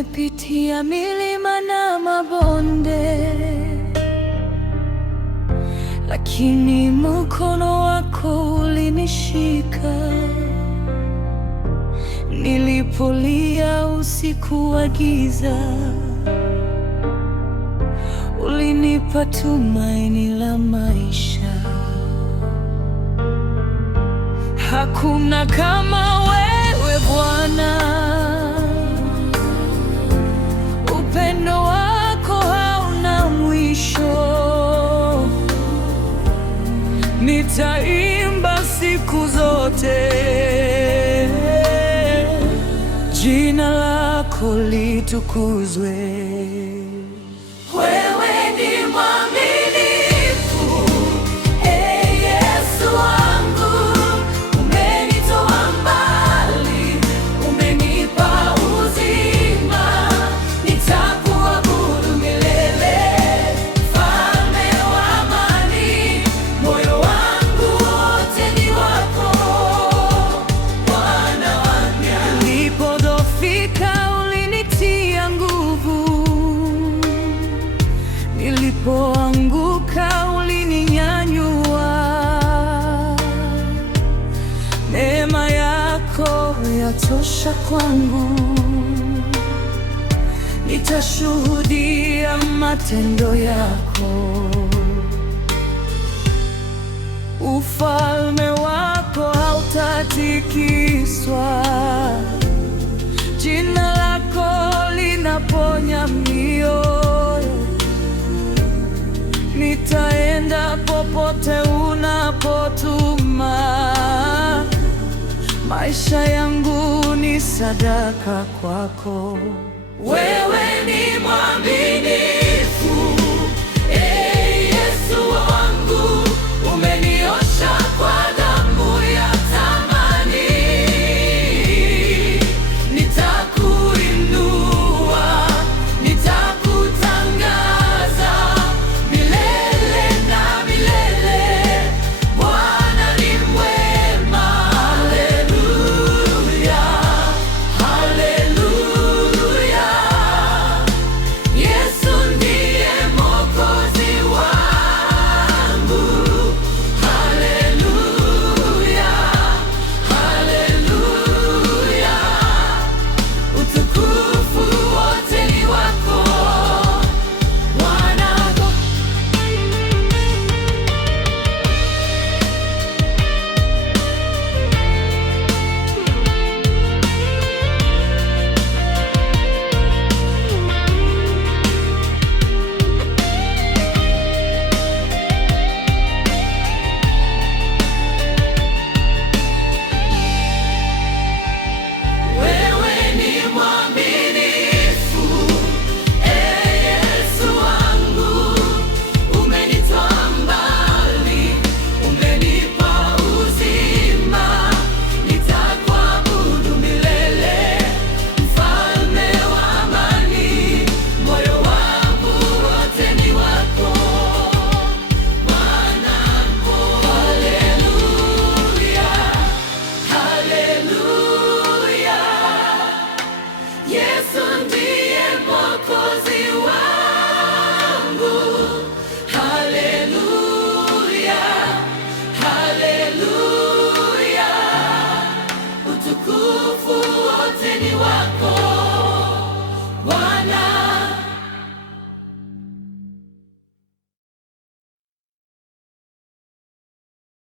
Nimepitia milima na mabonde, lakini mkono wako ulinishika. Nilipolia usiku wa giza, ulinipa tumaini la maisha. Hakuna kama wewe Bwana, upendo wako hauna mwisho. Nitaimba siku zote, jina lako litukuzwe. Wewe ni mwaminifu, Yesu wangu. Umenitoa mbali, umenipa uzima. Nitakuabudu milele, Mfalme wa amani. Moyo wangu wote ni wako, Bwana wangu. Nilipodhoofika ulinitia nguvu, nilipoanguka ulininyanyua. Neema yako yatosha kwangu, nitashuhudia matendo yako. Ufalme wako hautatikiswa, jina lako linaponya mioyo. Nitaenda popote unapotuma, maisha yangu ni sadaka kwako. Wewe ni mwaminifu.